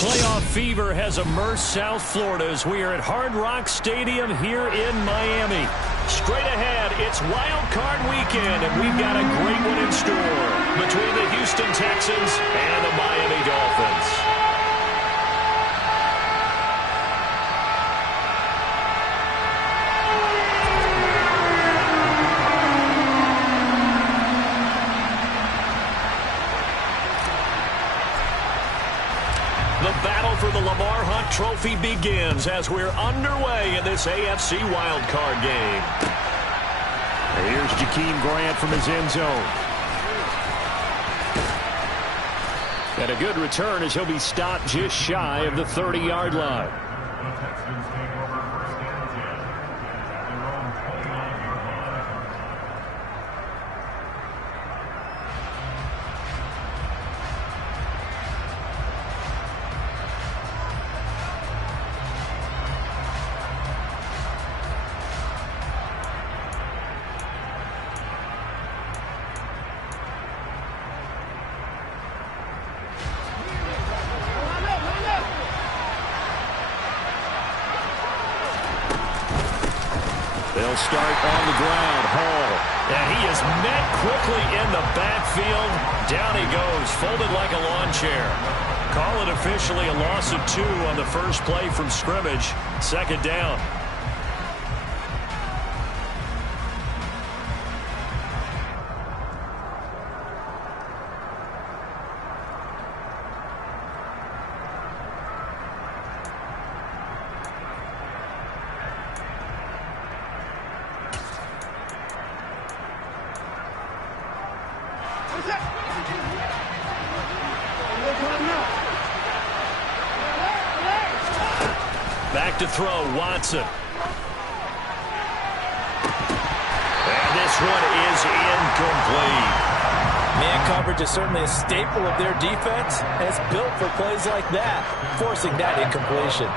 Playoff fever has immersed South Florida as we are at Hard Rock Stadium here in Miami. Straight ahead, it's Wild Card Weekend, and we've got a great one in store between the Houston Texans and the Miami Dolphins. The battle for the Lamar Hunt Trophy begins as we're underway in this AFC wildcard game. Here's Jakeem Grant from his end zone. And a good return as he'll be stopped just shy of the 30-yard line. They'll start on the ground. Hall. And he is met quickly in the backfield. Down he goes, folded like a lawn chair. Call it officially a loss of 2 on the first play from scrimmage. Second down. Back to throw, Watson. And this one is incomplete. Man coverage is certainly a staple of their defense, and it's built for plays like that, forcing that incompletion.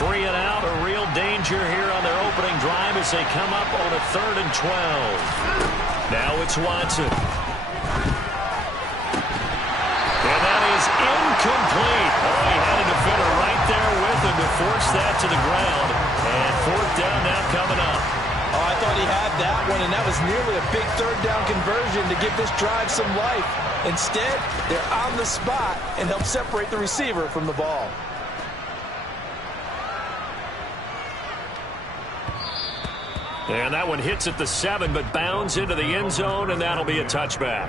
Three and out, a real danger here on their opening drive as they come up on a 3rd and 12. Now it's Watson. And that is incomplete. Oh, he had a defender right there with him to force that to the ground. And 4th down now coming up. Oh, I thought he had that one, and that was nearly a big 3rd down conversion to give this drive some life. Instead, they're on the spot and help separate the receiver from the ball. And that one hits at the 7, but bounds into the end zone, and that'll be a touchback.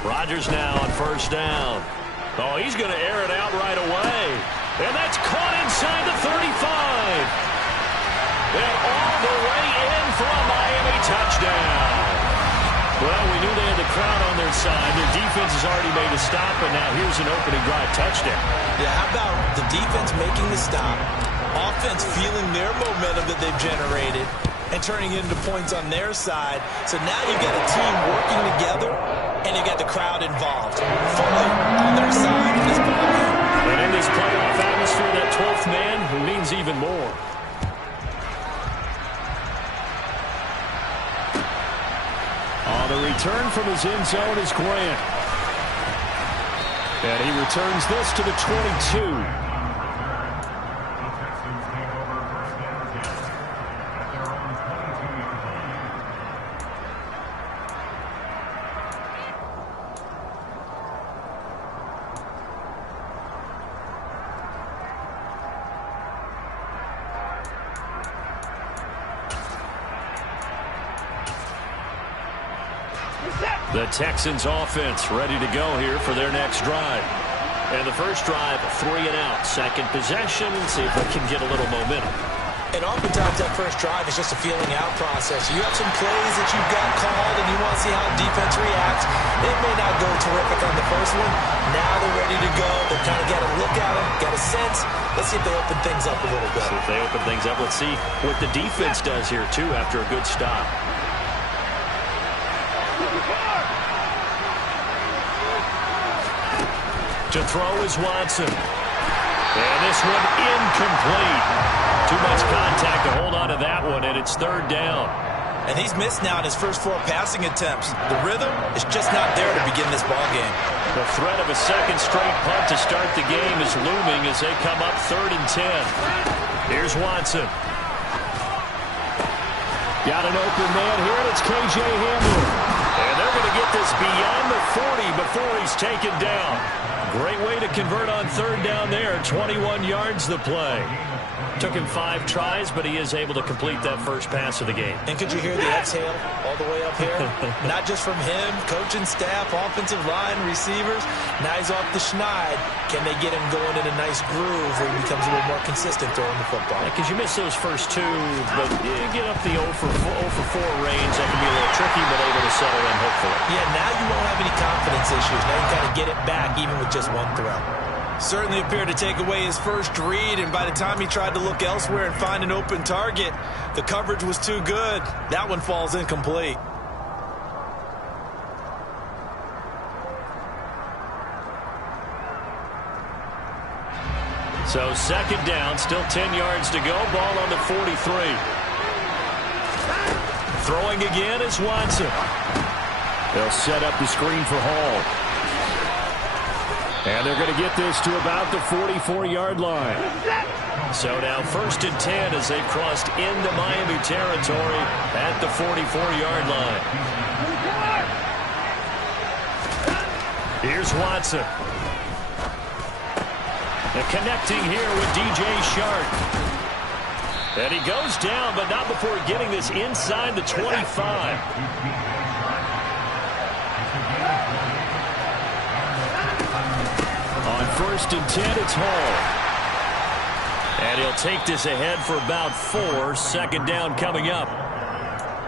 Rodgers now on 1st down. Oh, he's going to air it out right away. And that's caught inside the 35. And all the way in for a Miami touchdown. Well, we knew they had the crowd on their side. Their defense has already made a stop, and now here's an opening drive touchdown. Yeah, how about the defense making the stop, offense feeling their momentum that they've generated, and turning it into points on their side. So now you've got a team working together, and you got the crowd involved, fully on their side in this ballgame. And in this playoff atmosphere, that 12th man means even more. On the return from his end zone is Grant. And he returns this to the 22. The Texans offense ready to go here for their next drive. And the first drive, 3 and out. Second possession, see if they can get a little momentum. And oftentimes that first drive is just a feeling out process. You have some plays that you've got called and you want to see how defense reacts. It may not go terrific on the first one. Now they're ready to go. They've kind of got a look at them, got a sense. Let's see if they open things up a little bit. See if they open things up. Let's see what the defense does here, too, after a good stop. To throw is Watson. And this one incomplete. Too much contact to hold on to that one, and it's third down. And he's missed now in his first 4 passing attempts. The rhythm is just not there to begin this ball game. The threat of a second straight punt to start the game is looming as they come up 3rd and 10. Here's Watson. Got an open man here, and it's K.J. Hamler. And they're going to get this beyond the 40 before he's taken down. Great way to convert on 3rd down there. 21 yards the play. Took him 5 tries, but he is able to complete that first pass of the game. And could you hear the exhale all the way up here? Not just from him, coaching staff, offensive line, receivers. Now he's off the schneid. Can they get him going in a nice groove where he becomes a little more consistent throwing the football? Because you miss those first 2, but you get up the 0 for 4 range. That can be a little tricky, but able to settle in, hopefully. Yeah, now you won't have any confidence issues. Now you kind of get it back, even with just 1 throw. Certainly appeared to take away his first read, and by the time he tried to look elsewhere and find an open target, the coverage was too good. That one falls incomplete. So 2nd down, still 10 yards to go. Ball on the 43. Throwing again is Watson. They'll set up the screen for Hall. And they're going to get this to about the 44-yard line. So now 1st and 10 as they've crossed into Miami territory at the 44-yard line. Here's Watson. And connecting here with DJ Shark. And he goes down, but not before getting this inside the 25. On 1st and 10, it's Hall. And he'll take this ahead for about 4. 2nd down coming up.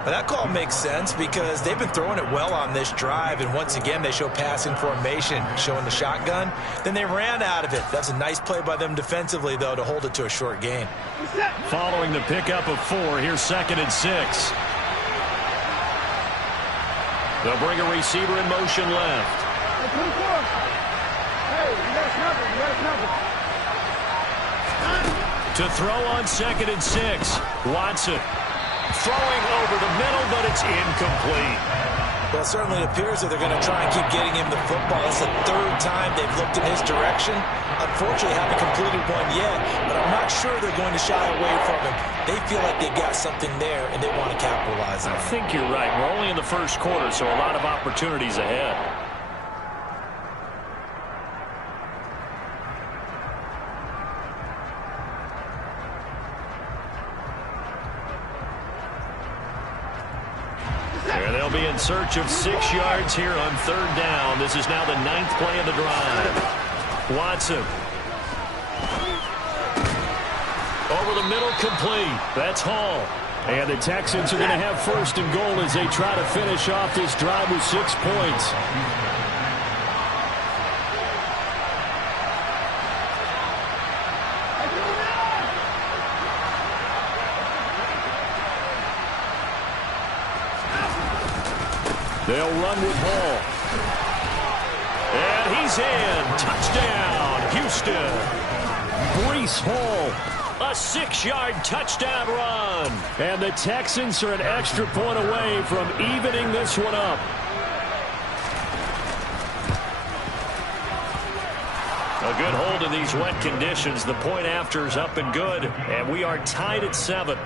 But that call makes sense because they've been throwing it well on this drive, and once again they show passing formation, showing the shotgun. Then they ran out of it. That's a nice play by them defensively, though, to hold it to a short gain. Following the pickup of 4, here's 2nd and 6. They'll bring a receiver in motion left. To throw on 2nd and 6. Watson throwing over the middle, but it's incomplete. Well, it certainly appears that they're going to try and keep getting him the football. It's the 3rd time they've looked in his direction. Unfortunately, haven't completed one yet, but I'm not sure they're going to shy away from him. They feel like they've got something there, and they want to capitalize on it. I think you're right. We're only in the first quarter, so a lot of opportunities ahead. They'll be in search of 6 yards here on 3rd down. This is now the 9th play of the drive. Watson. Over the middle, complete. That's Hall. And the Texans are going to have 1st and goal as they try to finish off this drive with 6 points. They'll run with Hall. And he's in. Touchdown, Houston. Breece Hall. A 6-yard touchdown run. And the Texans are an extra point away from evening this one up. A good hold in these wet conditions. The point after is up and good. And we are tied at 7.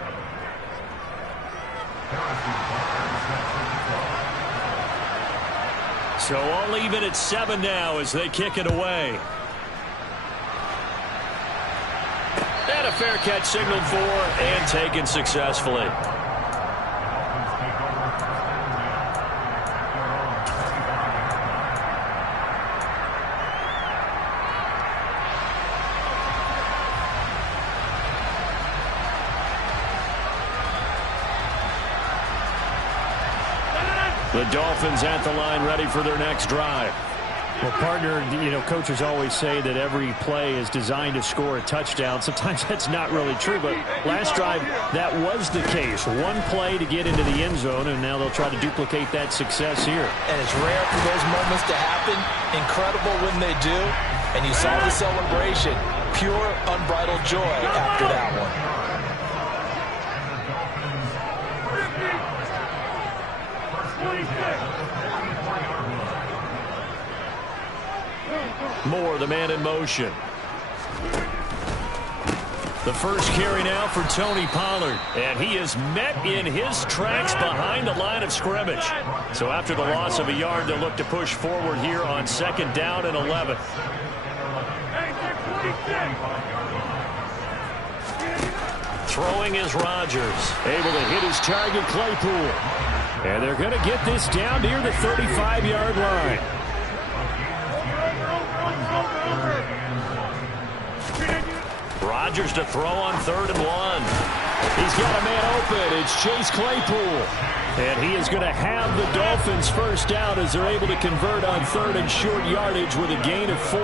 So all even at 7 now as they kick it away. And a fair catch signaled for and taken successfully. The Dolphins at the line ready for their next drive. Well, partner, coaches always say that every play is designed to score a touchdown. Sometimes that's not really true, but last drive, that was the case. One play to get into the end zone, and now they'll try to duplicate that success here. And it's rare for those moments to happen. Incredible when they do. And you saw the celebration. Pure, unbridled joy after that one. Moore, the man in motion. The first carry now for Tony Pollard. And he is met in his tracks behind the line of scrimmage. So after the loss of a yard, they'll look to push forward here on 2nd down and 11. Throwing is Rodgers. Able to hit his target, Claypool. And they're going to get this down near the 35-yard line. Rodgers to throw on 3rd and 1. He's got a man open. It's Chase Claypool. And he is going to have the Dolphins first down as they're able to convert on 3rd and short yardage with a gain of 4.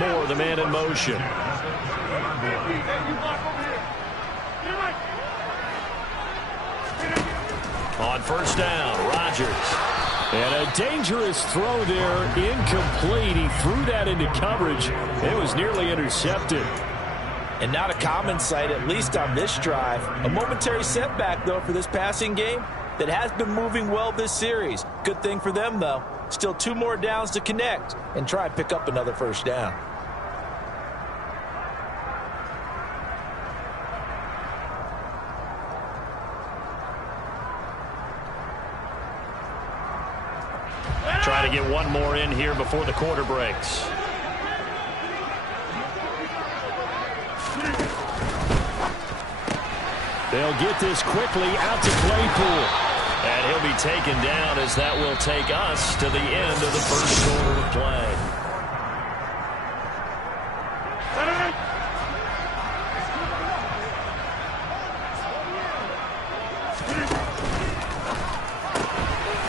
Moore, the man in motion. On 1st down, Rodgers. And a dangerous throw there, incomplete. He threw that into coverage. It was nearly intercepted. And not a common sight, at least on this drive. A momentary setback, though, for this passing game that has been moving well this series. Good thing for them, though. Still 2 more downs to connect and try and pick up another first down. Try to get one more in here before the quarter breaks. They'll get this quickly out to Claypool. And he'll be taken down as that will take us to the end of the first quarter of play.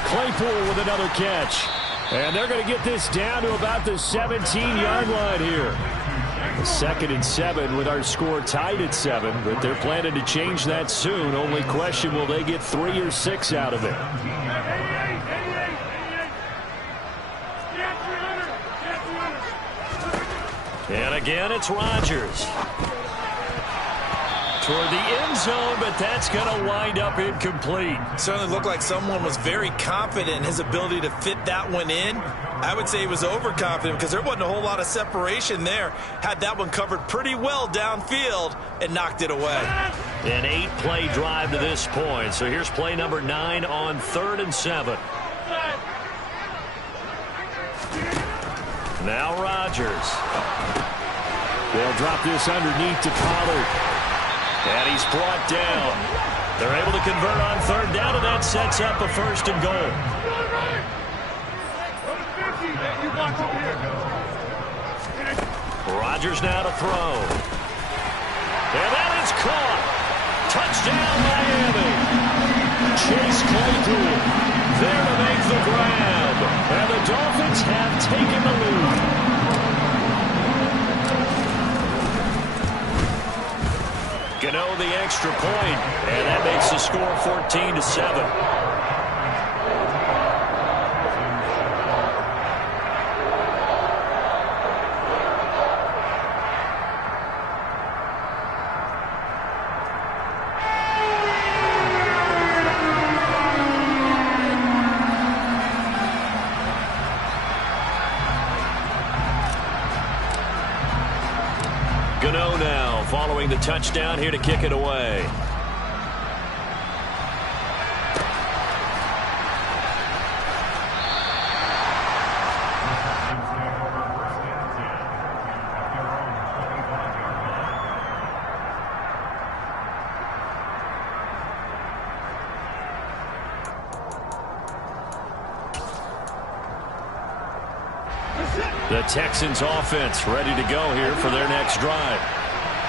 Claypool with another catch. And they're going to get this down to about the 17-yard line here. 2nd and 7 with our score tied at 7, but they're planning to change that soon. Only question, will they get 3 or 6 out of it? And again, it's Rodgers. Toward the end zone, but that's going to wind up incomplete. Certainly looked like someone was very confident in his ability to fit that one in. I would say he was overconfident because there wasn't a whole lot of separation there. Had that one covered pretty well downfield and knocked it away. An 8-play drive to this point. So here's play number 9 on 3rd and 7. Now Rodgers. They'll drop this underneath to Pollard. And he's brought down. They're able to convert on 3rd down, and that sets up a 1st and goal. Rodgers now to throw. And that is caught. Touchdown, Miami. Chase Claypool there to make the grab. And the Dolphins have taken the lead. Gano the extra point, and that makes the score 14-7. Gano now following the touchdown here to kick it away. The Texans offense ready to go here for their next drive.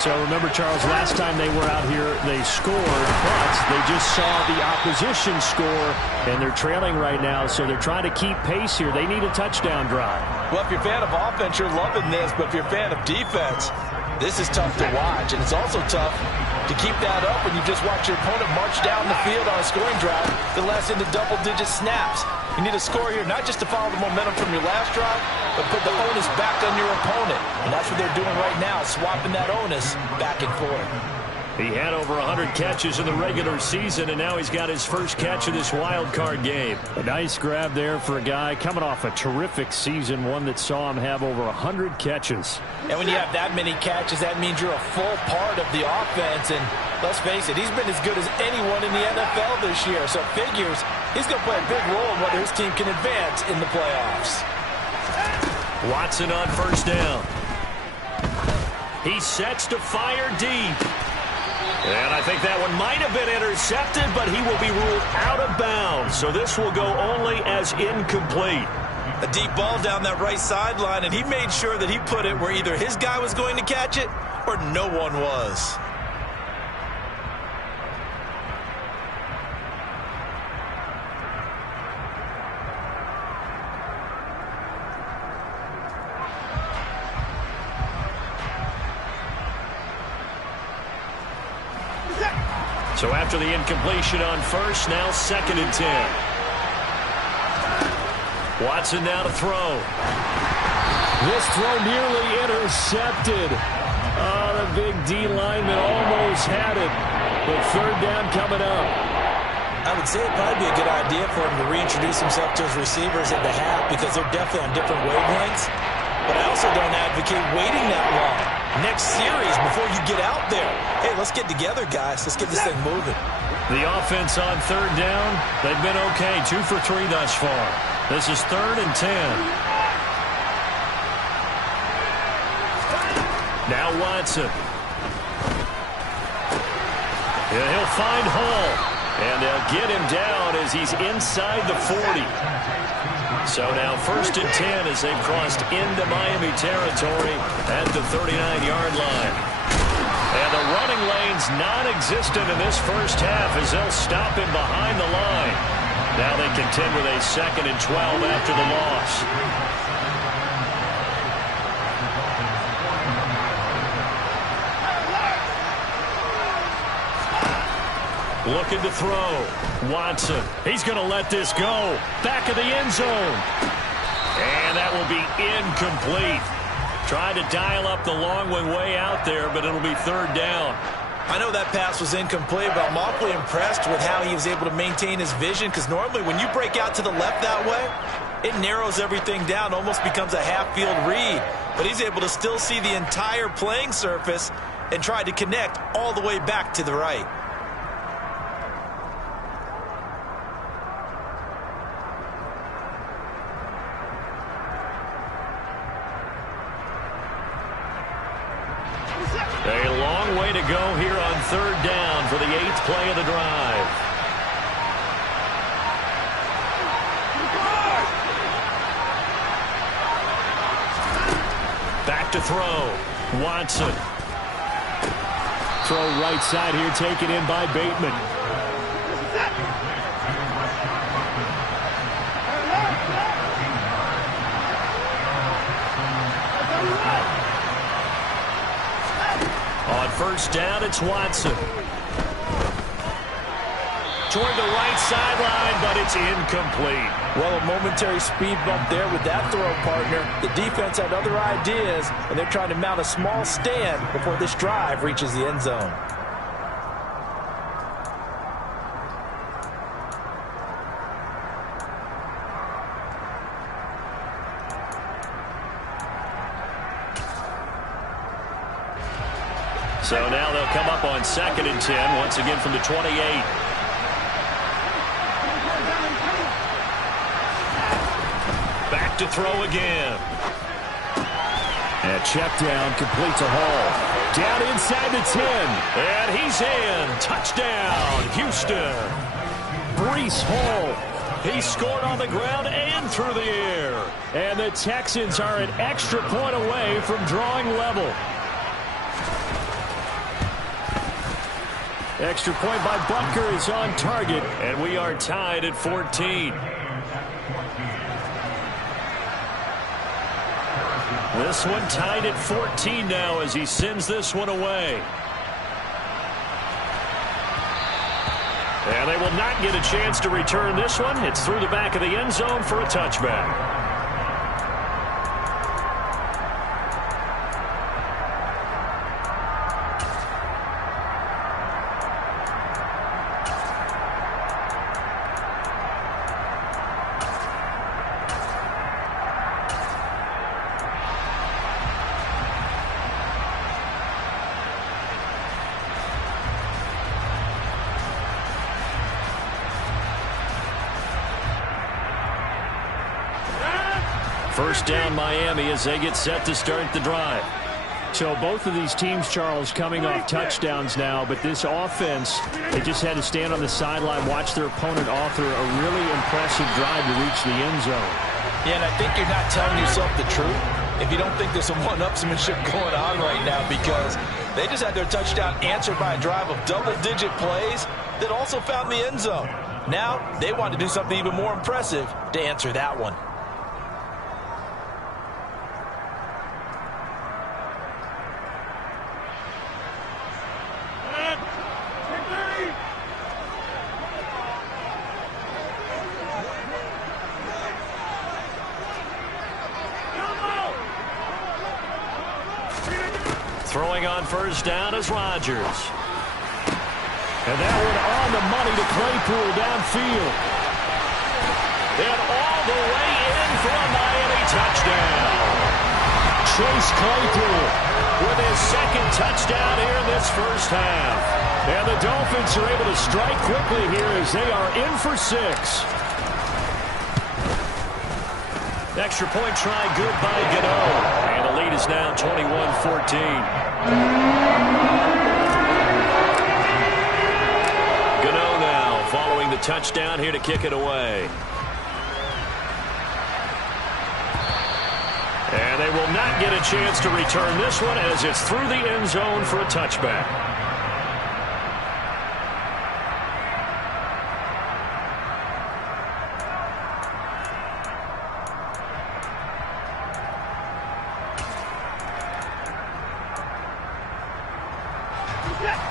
So remember, Charles, last time they were out here, they scored, but they just saw the opposition score, and they're trailing right now, so they're trying to keep pace here. They need a touchdown drive. Well, if you're a fan of offense, you're loving this, but if you're a fan of defense, this is tough to watch, and it's also tough to keep that up when you just watch your opponent march down the field on a scoring drive that lasts into double-digit snaps. You need a score here, not just to follow the momentum from your last drive, but put the onus back on your opponent. And that's what they're doing right now, swapping that onus back and forth. He had over 100 catches in the regular season, and now he's got his first catch of this wild card game. A nice grab there for a guy coming off a terrific season, one that saw him have over 100 catches. And when you have that many catches, that means you're a full part of the offense. And let's face it, he's been as good as anyone in the NFL this year. So it figures he's going to play a big role in whether his team can advance in the playoffs. Watson on first down. He sets to fire deep. And I think that one might have been intercepted, but he will be ruled out of bounds. So this will go only as incomplete. A deep ball down that right sideline, and he made sure that he put it where either his guy was going to catch it or no one was. So after the incompletion on first, now 2nd and 10. Watson now to throw. This throw nearly intercepted. Oh, the big D lineman almost had it. But 3rd down coming up. I would say it'd probably be a good idea for him to reintroduce himself to his receivers at the half because they're definitely on different wavelengths. But I also don't advocate waiting that long. Next series before you get out there. Hey, let's get together, guys. Let's get this thing moving. The offense on 3rd down, they've been okay. 2 for 3 thus far. This is 3rd and 10. Now Watson. Yeah, he'll find Hall. And they'll get him down as he's inside the 40. So now 1st and 10 as they've crossed into Miami territory at the 39-yard line. And the running lane's non-existent in this first half as they'll stop him behind the line. Now they contend with a 2nd and 12 after the loss. Looking to throw. Watson. He's going to let this go. Back of the end zone. And that will be incomplete. Tried to dial up the long one way out there, but it'll be 3rd down. I know that pass was incomplete, but I'm awfully impressed with how he was able to maintain his vision, because normally when you break out to the left that way, it narrows everything down, almost becomes a half-field read. But he's able to still see the entire playing surface and try to connect all the way back to the right. A long way to go here on 3rd down for the 8th play of the drive. Back to throw. Watson. Throw right side here, taken in by Bateman. On 1st down, it's Watson. Toward the right sideline, but it's incomplete. Well, a momentary speed bump there with that throw partner. The defense had other ideas, and they're trying to mount a small stand before this drive reaches the end zone. So now they'll come up on 2nd and 10, once again from the 28. Back to throw again. And check down, complete to Hall. Down inside the 10. And he's in. Touchdown, Houston. Breece Hall. He scored on the ground and through the air. And the Texans are an extra point away from drawing level. Extra point by Butker is on target, and we are tied at 14. This one tied at 14 now as he sends this one away. And they will not get a chance to return this one. It's through the back of the end zone for a touchback. First down Miami as they get set to start the drive. So both of these teams, Charles, coming off touchdowns now, but this offense, they just had to stand on the sideline, watch their opponent author a really impressive drive to reach the end zone. Yeah, and I think you're not telling yourself the truth if you don't think there's some one-upsmanship going on right now, because they just had their touchdown answered by a drive of double-digit plays that also found the end zone. Now they want to do something even more impressive to answer that one. Throwing on first down is Rodgers. And that one on the money to Claypool downfield. And all the way in for a Miami touchdown. Chase Claypool with his second touchdown here in this first half. And the Dolphins are able to strike quickly here as they are in for 6. Extra point try good by Gano. And the lead is now 21-14. Gano now following the touchdown here to kick it away. And they will not get a chance to return this one as it's through the end zone for a touchback.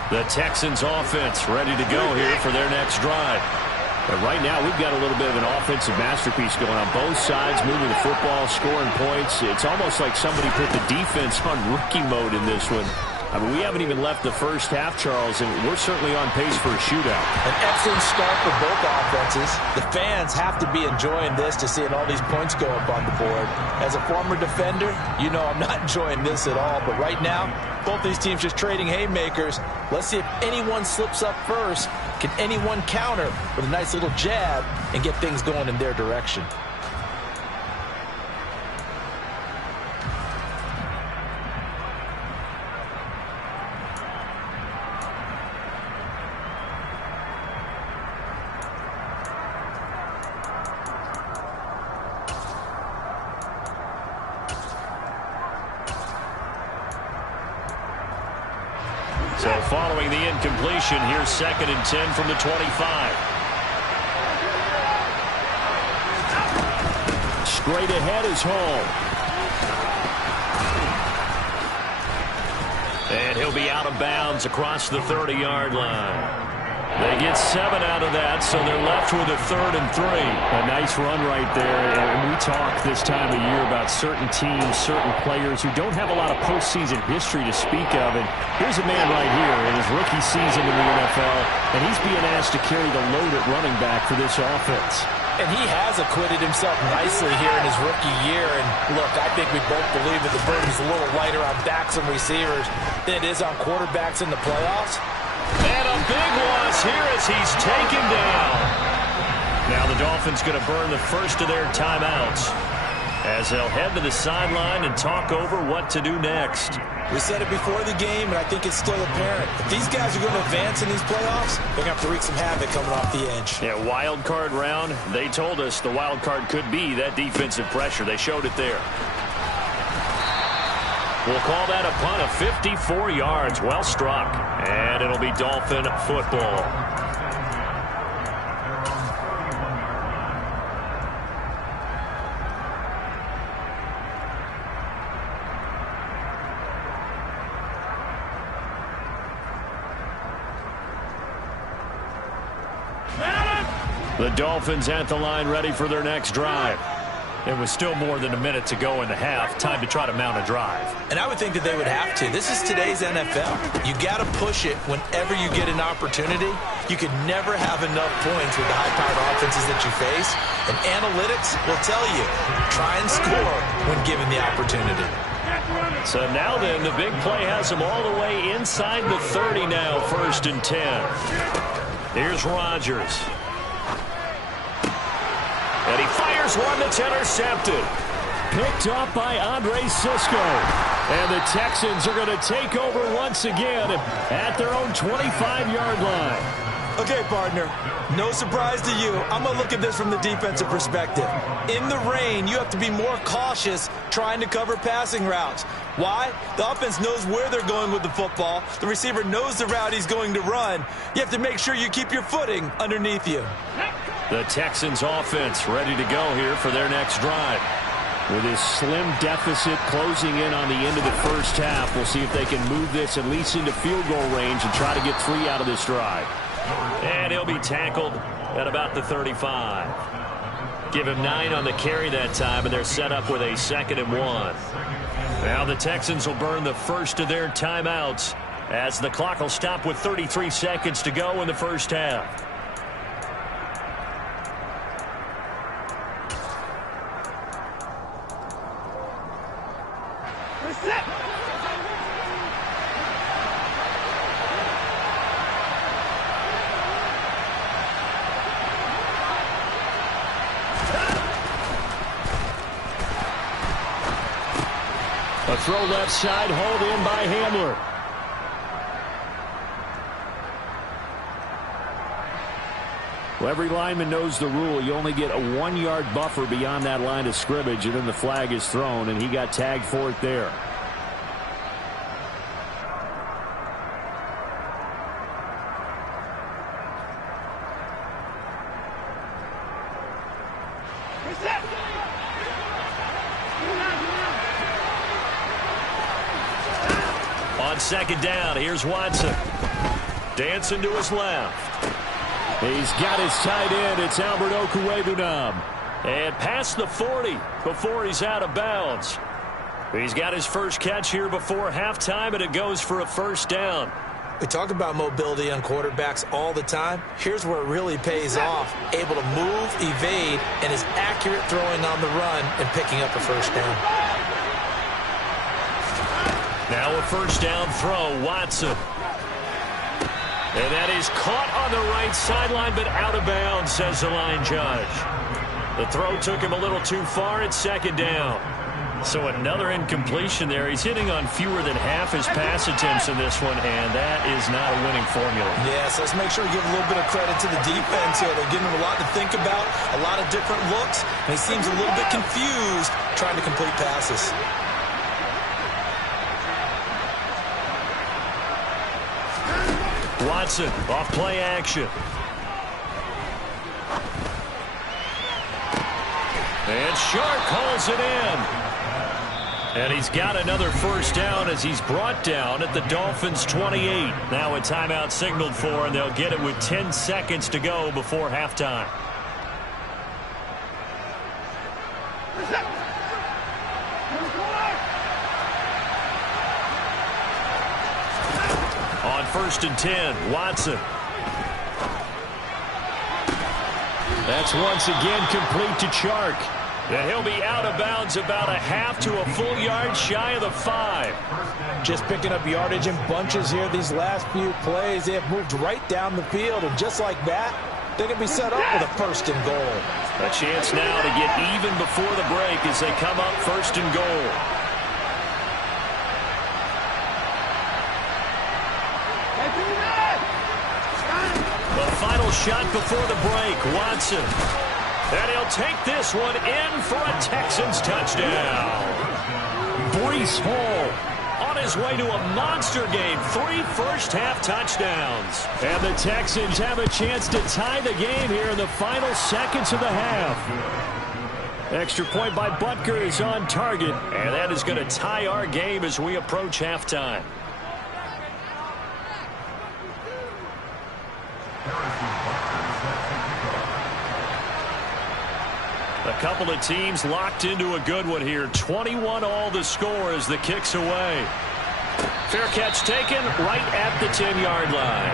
The Texans offense ready to go here for their next drive. But right now we've got a little bit of an offensive masterpiece going on both sides, moving the football, scoring points. It's almost like somebody put the defense on rookie mode in this one. I mean, we haven't even left the first half, Charles, and we're certainly on pace for a shootout. An excellent start for both offenses. The fans have to be enjoying this to seeing all these points go up on the board. As a former defender, you know I'm not enjoying this at all. But right now, both these teams just trading haymakers. Let's see if anyone slips up first. Can anyone counter with a nice little jab and get things going in their direction? So following the incompletion, here's 2nd and 10 from the 25. Straight ahead is Hall. And he'll be out of bounds across the 30-yard line. They get 7 out of that, so they're left with a 3rd and 3. A nice run right there. And we talk this time of year about certain teams, certain players who don't have a lot of postseason history to speak of. And here's a man right here in his rookie season in the NFL, and he's being asked to carry the load at running back for this offense. And he has acquitted himself nicely here in his rookie year. And look, I think we both believe that the burden's a little lighter on backs and receivers than it is on quarterbacks in the playoffs. And a big loss here as he's taken down. Now the Dolphins going to burn the first of their timeouts as they'll head to the sideline and talk over what to do next. We said it before the game, and I think it's still apparent. If these guys are going to advance in these playoffs, they're going to have to wreak some havoc coming off the edge. Yeah, wild card round. They told us the wild card could be that defensive pressure. They showed it there. We'll call that a punt of 54 yards. Well struck. And it'll be Dolphin football. The Dolphins at the line ready for their next drive. There was still more than a minute to go in the half. Time to try to mount a drive. And I would think that they would have to. This is today's NFL. You got to push it whenever you get an opportunity. You could never have enough points with the high-powered offenses that you face. And analytics will tell you, try and score when given the opportunity. So now then, the big play has them all the way inside the 30 now, 1st and 10. Here's Rodgers. And he fires one that's intercepted. Picked off by Andre Sisco. And the Texans are going to take over once again at their own 25-yard line. Okay, partner, no surprise to you. I'm going to look at this from the defensive perspective. In the rain, you have to be more cautious trying to cover passing routes. Why? The offense knows where they're going with the football. The receiver knows the route he's going to run. You have to make sure you keep your footing underneath you. The Texans offense ready to go here for their next drive. With his slim deficit closing in on the end of the first half, we'll see if they can move this at least into field goal range and try to get 3 out of this drive. And he'll be tackled at about the 35. Give him 9 on the carry that time, and they're set up with a 2nd and 1. Now the Texans will burn the first of their timeouts as the clock will stop with 33 seconds to go in the first half. A throw left side, hauled in by Hamler. Well, every lineman knows the rule. You only get a 1-yard buffer beyond that line of scrimmage, and then the flag is thrown, and he got tagged for it there. On 2nd down, here's Watson. Dancing to his left. He's got his tight end. It's Albert Okwuegbunam. And past the 40 before he's out of bounds. He's got his first catch here before halftime, and it goes for a 1st down. We talk about mobility on quarterbacks all the time. Here's where it really pays off. Able to move, evade, and is accurate throwing on the run and picking up a 1st down. Now a 1st down throw, Watson. And that is caught on the right sideline, but out of bounds, says the line judge. The throw took him a little too far at 2nd down. So another incompletion there. He's hitting on fewer than half his pass attempts in this one, and that is not a winning formula. Yes, let's make sure we give a little bit of credit to the defense here. They're giving him a lot to think about, a lot of different looks, and he seems a little bit confused trying to complete passes. Watson off play action. And Sharp calls it in. And he's got another 1st down as he's brought down at the Dolphins' 28. Now a timeout signaled for, and they'll get it with 10 seconds to go before halftime. On 1st and 10, Watson. That's once again complete to Chark. And he'll be out of bounds about a half to a full yard shy of the 5. Just picking up yardage in bunches here these last few plays. They have moved right down the field, and just like that, they can be set up with a 1st and goal. A chance now to get even before the break as they come up 1st and goal. The final shot before the break, Watson. And he'll take this one in for a Texans touchdown. Breece Hall his way to a monster game. 3 first-half touchdowns. And the Texans have a chance to tie the game here in the final seconds of the half. Extra point by Butker is on target. And that is going to tie our game as we approach halftime. A couple of teams locked into a good one here. 21 all the score as the kick's away. Fair catch taken right at the 10-yard line.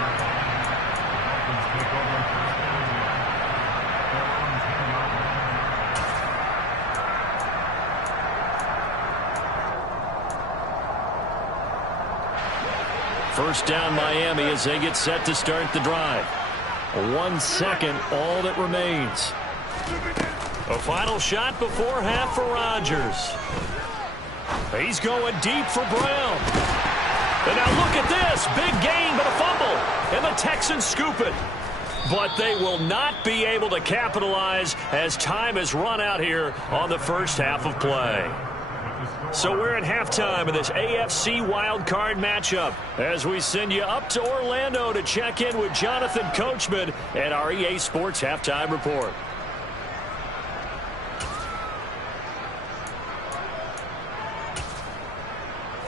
First down Miami as they get set to start the drive. 1 second, all that remains. A final shot before half for Rodgers. He's going deep for Brown. And now look at this. Big gain, but a fumble. And the Texans scoop it. But they will not be able to capitalize as time has run out here on the first half of play. So we're at halftime of this AFC wildcard matchup as we send you up to Orlando to check in with Jonathan Coachman and our EA Sports Halftime Report.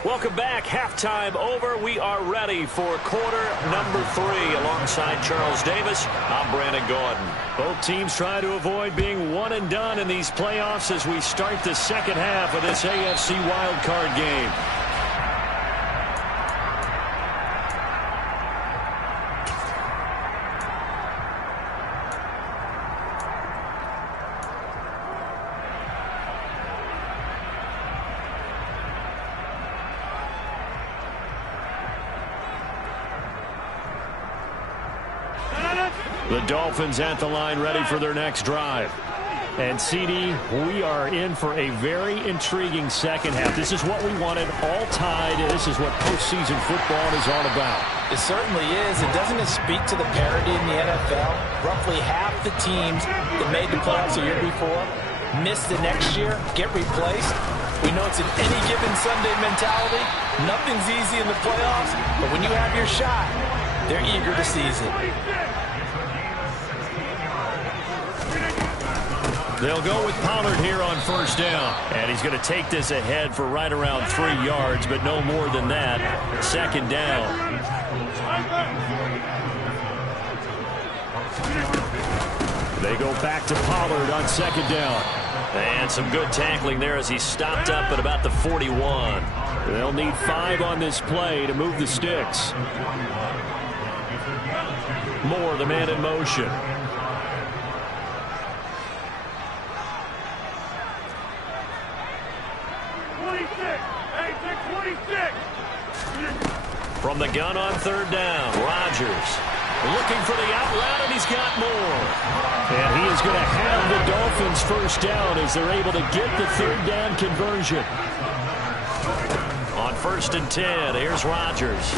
Welcome back. Halftime over. We are ready for quarter number 3. Alongside Charles Davis, I'm Brandon Gordon. Both teams try to avoid being one and done in these playoffs as we start the second half of this AFC wildcard game. The Dolphins at the line ready for their next drive. And CD, we are in for a very intriguing second half. This is what we wanted, all tied. This is what postseason football is all about. It certainly is. And doesn't it speak to the parity in the NFL? Roughly half the teams that made the playoffs a year before miss the next year, get replaced. We know it's an any given Sunday mentality. Nothing's easy in the playoffs, but when you have your shot, they're eager to seize it. They'll go with Pollard here on first down. And he's going to take this ahead for right around 3 yards, but no more than that. Second down. They go back to Pollard on second down. And some good tackling there as he stopped up at about the 41. They'll need 5 on this play to move the sticks. Moore, the man in motion. From the gun on third down, Rodgers looking for the out route, and he's got more. And he is going to have the Dolphins first down as they're able to get the third down conversion. On 1st and 10, here's Rodgers.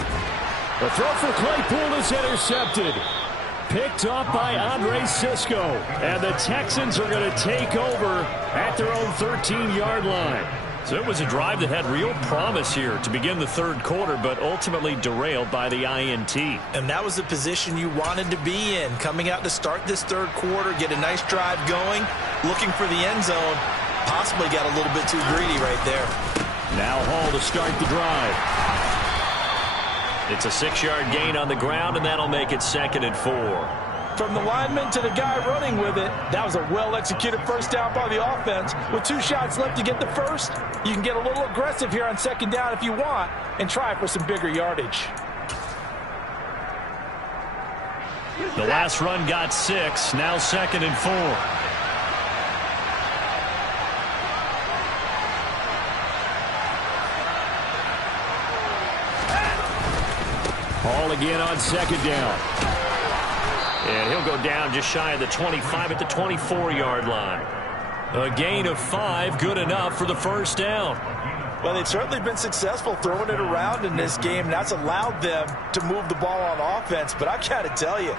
The throw for Claypool is intercepted. Picked off by Andre Sisco. And the Texans are going to take over at their own 13-yard line. So it was a drive that had real promise here to begin the third quarter, but ultimately derailed by the INT. And that was the position you wanted to be in. Coming out to start this third quarter, get a nice drive going, looking for the end zone. Possibly got a little bit too greedy right there. Now Hall to start the drive. It's a 6-yard gain on the ground, and that'll make it 2nd and 4. From the lineman to the guy running with it, that was a well-executed first down by the offense. With 2 shots left to get the first, you can get a little aggressive here on second down if you want and try for some bigger yardage. The last run got 6, now 2nd and 4. Hall again on second down. And he'll go down just shy of the 25 at the 24-yard line. A gain of 5, good enough for the first down. Well, they've certainly been successful throwing it around in this game, and that's allowed them to move the ball on offense. But I've got to tell you,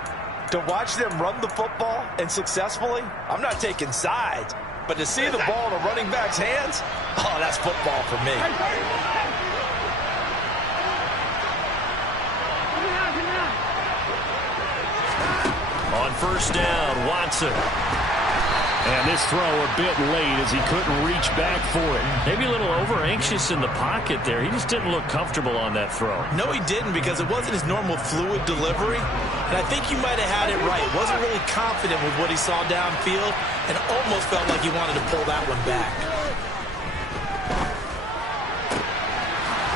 to watch them run the football and successfully, I'm not taking sides, but to see the ball in a running back's hands, oh, that's football for me. first down. Watson. And this throw a bit late as he couldn't reach back for it. Maybe a little over-anxious in the pocket there. He just didn't look comfortable on that throw. No, he didn't, because it wasn't his normal fluid delivery. And I think you might have had it right. Wasn't really confident with what he saw downfield and almost felt like he wanted to pull that one back.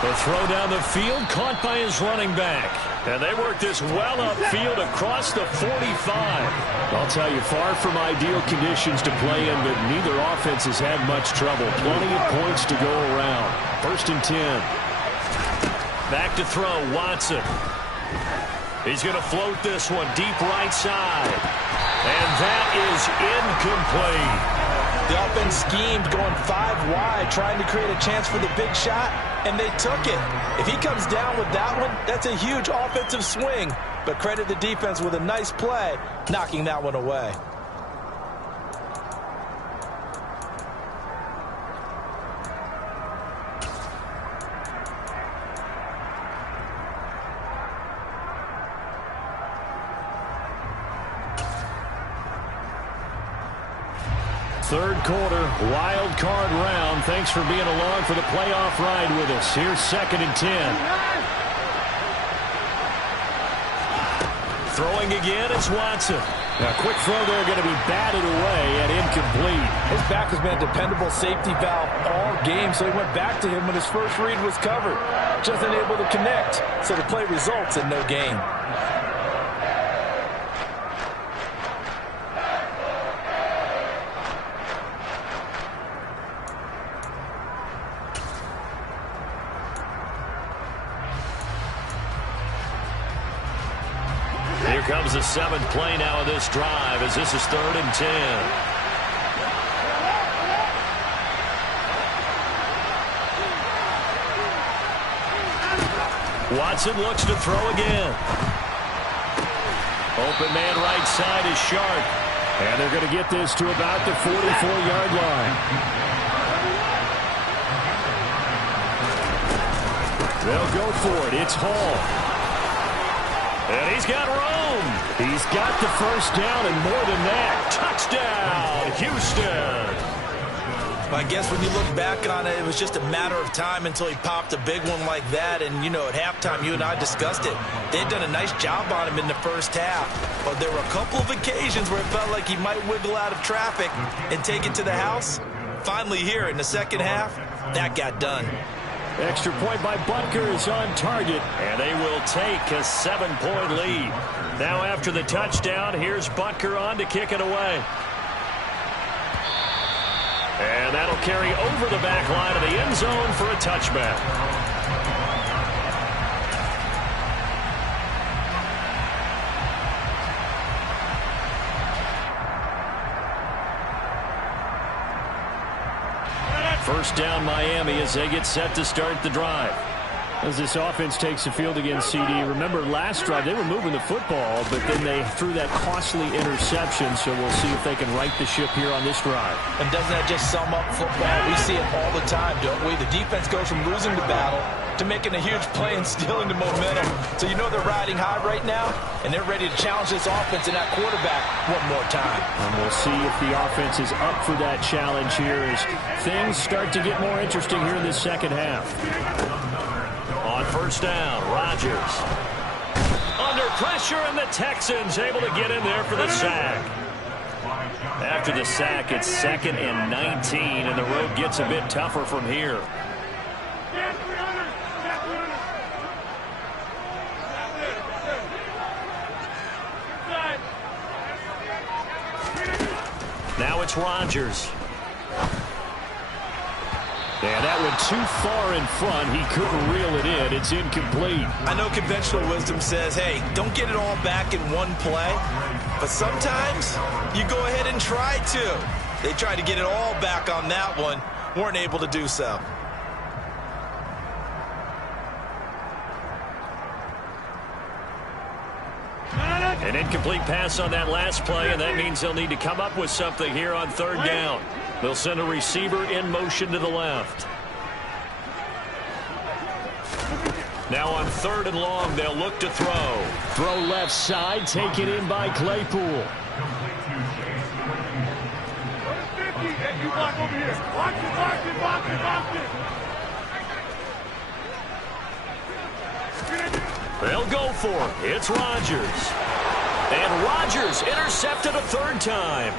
The throw down the field caught by his running back. And they work this well upfield across the 45. I'll tell you, far from ideal conditions to play in, but neither offense has had much trouble. Plenty of points to go around. 1st and 10. Back to throw, Watson. He's going to float this one deep right side. And that is incomplete. The offense schemed going 5 wide, trying to create a chance for the big shot, and they took it. If he comes down with that one, that's a huge offensive swing. But credit the defense with a nice play, knocking that one away. Third quarter, wild card round. Thanks for being along for the playoff ride with us. Here's 2nd and 10. Throwing again, it's Watson. Now, quick throw there, going to be batted away and incomplete. His back has been a dependable safety valve all game, so he went back to him when his first read was covered. Just unable to connect, so the play results in no gain. Here comes the 7th play now of this drive as this is 3rd and 10. Watson looks to throw again. Open man right side is Sharp. And they're going to get this to about the 44-yard line. They'll go for it. It's Hall. And he's got room. He's got the first down and more than that. Touchdown, Houston. I guess when you look back on it, it was just a matter of time until he popped a big one like that. And, you know, at halftime, you and I discussed it. They'd done a nice job on him in the first half. But there were a couple of occasions where it felt like he might wiggle out of traffic and take it to the house. Finally here in the second half, that got done. Extra point by Butker is on target. And they will take a 7-point lead. Now after the touchdown, here's Butker on to kick it away. And that'll carry over the back line of the end zone for a touchback. First down Miami as they get set to start the drive. As this offense takes the field against CD, remember last drive they were moving the football, but then they threw that costly interception, so we'll see if they can right the ship here on this drive. And doesn't that just sum up football? We see it all the time, don't we? The defense goes from losing the battle to making a huge play and stealing the momentum. So you know they're riding high right now, and they're ready to challenge this offense and that quarterback one more time. And we'll see if the offense is up for that challenge here as things start to get more interesting here in this second half. On first down, Rodgers. Under pressure, and the Texans able to get in there for the sack. After the sack, it's 2nd and 19, and the road gets a bit tougher from here. Now it's Rodgers. Yeah, that went too far in front. He couldn't reel it in. It's incomplete. I know conventional wisdom says, hey, don't get it all back in one play. But sometimes you go ahead and try to. They tried to get it all back on that one. Weren't able to do so. An incomplete pass on that last play, and that means they'll need to come up with something here on third down. They'll send a receiver in motion to the left. Now on 3rd and long, they'll look to throw. Throw left side, taken in by Claypool. They'll go for it. It's Rodgers. And Rodgers intercepted a 3rd time.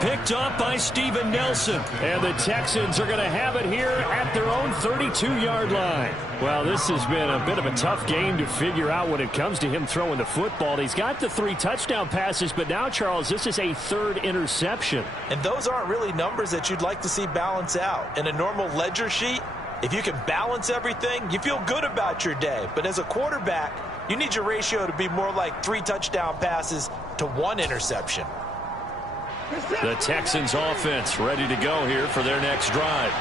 Picked up by Steven Nelson. And the Texans are going to have it here at their own 32-yard line. Well, this has been a bit of a tough game to figure out when it comes to him throwing the football. He's got the 3 touchdown passes, but now, Charles, this is a 3rd interception. And those aren't really numbers that you'd like to see balance out. In a normal ledger sheet, if you can balance everything, you feel good about your day. But as a quarterback, you need your ratio to be more like 3 touchdown passes to 1 interception. The Texans offense ready to go here for their next drive.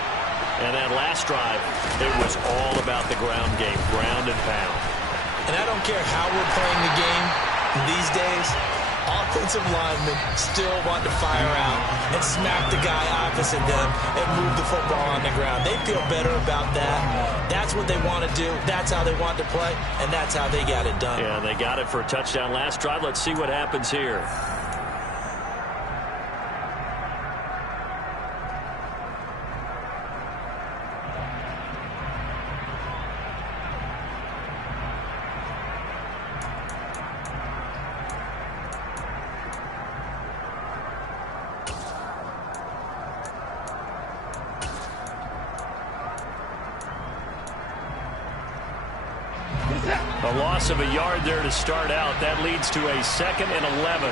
And that last drive, it was all about the ground game, ground and pound. And I don't care how we're playing the game these days, offensive linemen still want to fire out and smack the guy opposite them and move the football on the ground. They feel better about that. That's what they want to do. That's how they want to play, and that's how they got it done. Yeah, they got it for a touchdown last drive. Let's see what happens here. A loss of a yard there to start out. That leads to a 2nd and 11.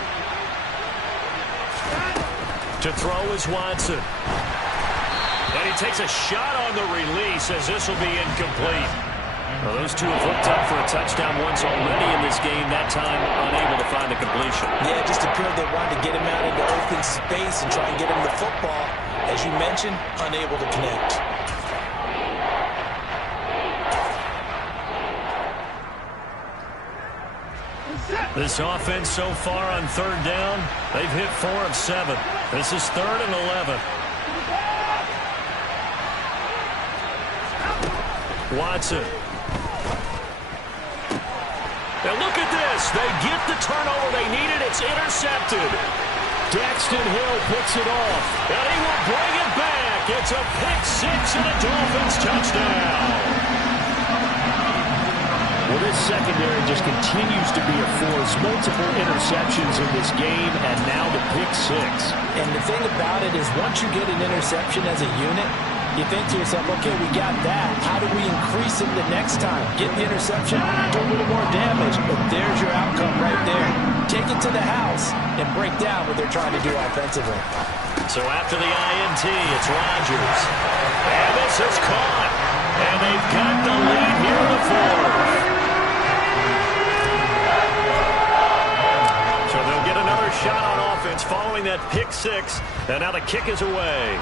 To throw is Watson. And he takes a shot on the release as this will be incomplete. Well, those two have hooked up for a touchdown once already in this game. That time unable to find the completion. Yeah, it just appeared they wanted to get him out into open space and try and get him the football. As you mentioned, unable to connect. This offense so far on 3rd down, they've hit 4 of 7. This is 3rd and 11. Watson. Now look at this. They get the turnover they needed. It's intercepted. Daxton Hill picks it off. And he will bring it back. It's a pick-6 and a Dolphins touchdown. Well, this secondary just continues to be a force. Multiple interceptions in this game, and now the pick-6. And the thing about it is once you get an interception as a unit, you think to yourself, okay, we got that. How do we increase it the next time? Get the interception, do a little more damage, but there's your outcome right there. Take it to the house and break down what they're trying to do offensively. So after the INT, it's Rodgers. And this is caught. And they've got the lead here in the 4th. So they'll get another shot on offense following that pick-6. And now the kick is away.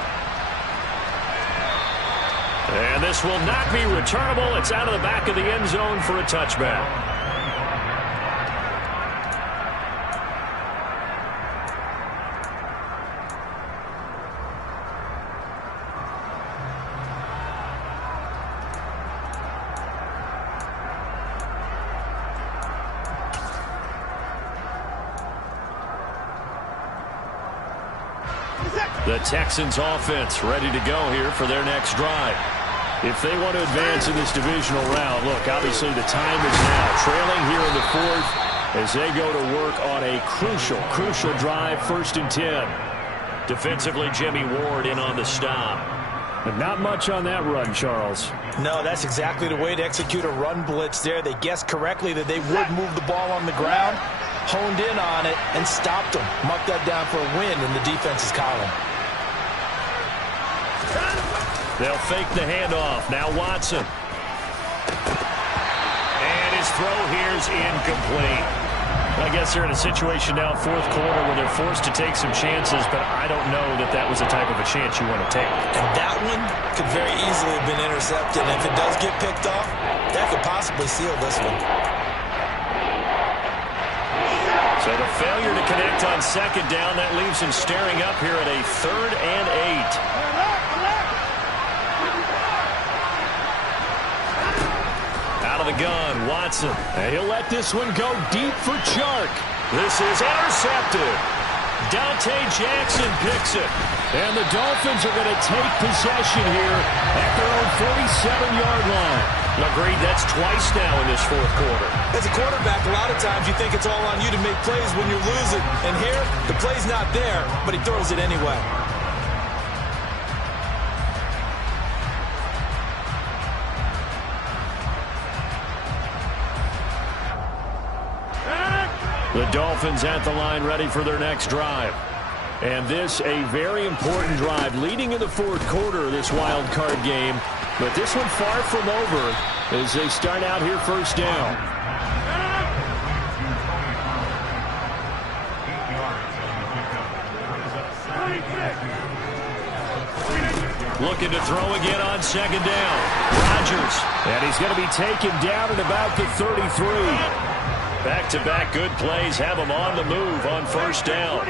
And this will not be returnable. It's out of the back of the end zone for a touchback. The Texans offense ready to go here for their next drive. If they want to advance in this divisional round, look, obviously the time is now. Trailing here in the 4th as they go to work on a crucial drive, 1st and 10. Defensively, Jimmy Ward in on the stop. But not much on that run, Charles. No, that's exactly the way to execute a run blitz there. They guessed correctly that they would move the ball on the ground, honed in on it, and stopped them. Marked that down for a win in the defense's column. They'll fake the handoff. Now Watson. And his throw here's incomplete. I guess they're in a situation now, 4th quarter, where they're forced to take some chances, but I don't know that that was the type of a chance you want to take. And that one could very easily have been intercepted. And if it does get picked off, that could possibly seal this one. So the failure to connect on 2nd down, that leaves him staring up here at a 3rd and 8. Out of the the gun. Watson. And he'll let this one go deep for Chark. This is intercepted. Dante Jackson picks it. And the Dolphins are going to take possession here at their own 47-yard line. Agreed, that's twice now in this fourth quarter. As a quarterback, a lot of times you think it's all on you to make plays when you're losing. And here, the play's not there, but he throws it anyway. The Dolphins at the line ready for their next drive. And this a very important drive leading in the fourth quarter of this wild card game. But this one far from over as they start out here first down. Looking to throw again on second down. Rodgers. And he's going to be taken down at about the 33. Back-to-back good plays have him on the move on first down.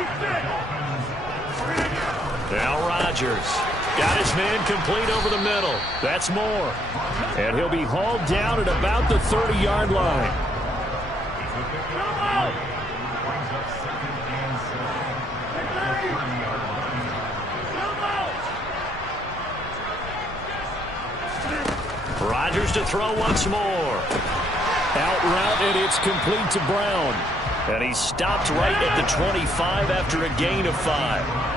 Now Rodgers got his man complete over the middle. That's more. And he'll be hauled down at about the 30-yard line. Rodgers to throw once more. Out route, and it's complete to Brown. And he stopped right at the 25 after a gain of 5.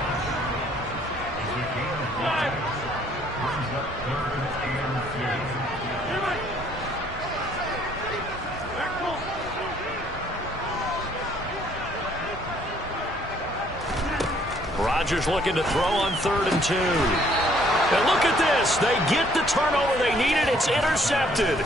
Rodgers looking to throw on 3rd and 2. And look at this. They get the turnover they needed. It's intercepted.